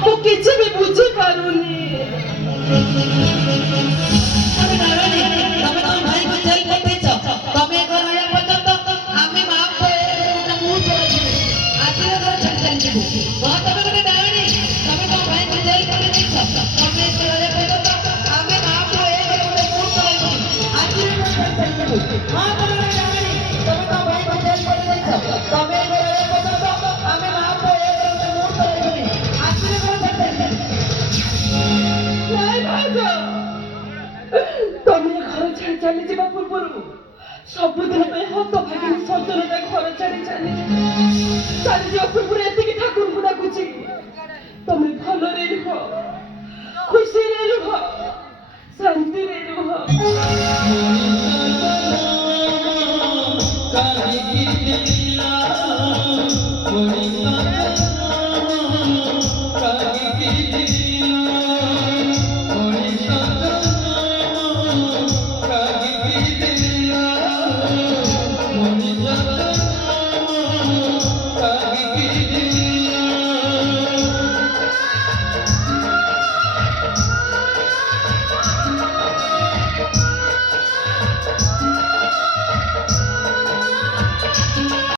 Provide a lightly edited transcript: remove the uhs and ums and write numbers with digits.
ମୁଁ କିଛି ବି ବୁଝିପାରୁନି। ତମେ ତମ ଭାଇକୁ ଜେଲ ପଠେଇଛ। ତମେ ଏ ଘର ରହିବା ପର୍ଯ୍ୟନ୍ତ ଆମେ ମା ମୁଁ ଆଜିର ଘର ଛାଡ଼ି ଚାଲିଯିବୁ। ହଁ ତମେ ଗୋଟେ ଡାହାଣୀ। ତମେ ତମ ଭାଇକୁ ଜେଲ ପଠେଇଛ। ତମେ ଏ ଘର ରହିବା ପର୍ଯ୍ୟନ୍ତ ଆମେ ମା ପୁଅ ଏ ଘରେ ଗୋଟେ ମୁହୂର୍ତ୍ତ ରହିବୁନି। ଆଜିର ଘର ଛାଡ଼ି ଚାଲିଯିବୁ। ହଁ ତମେ ଗୋଟେ ଡାହାଣୀ। ତମେ ତମ ଭାଇକୁ ଜେଲ ପଠେଇଛ। ତମେ ଏ ଘର ରହିବା ପର୍ଯ୍ୟନ୍ତ ଆମେ ମା ପୁଅ ଏ ଘରେ ଗୋଟେ ମୁହୂର୍ତ୍ତ ରହିବୁନି। ଆଜିର ଘର ଛାଡ଼ି ଚାଲିଯିବୁ। ନାଇଁ ଭାଉଜ, ତମେ ଘର ଛାଡ଼ି ଚାଲିଯିବା ପୂର୍ବରୁ ସବୁଦିନ ପାଇଁ ହତ ଭାଗିନୀ ସଜନଟା ଘର ଛାଡ଼ି ଚାଲିଯିବା ପୂର୍ବରୁ ଏତେ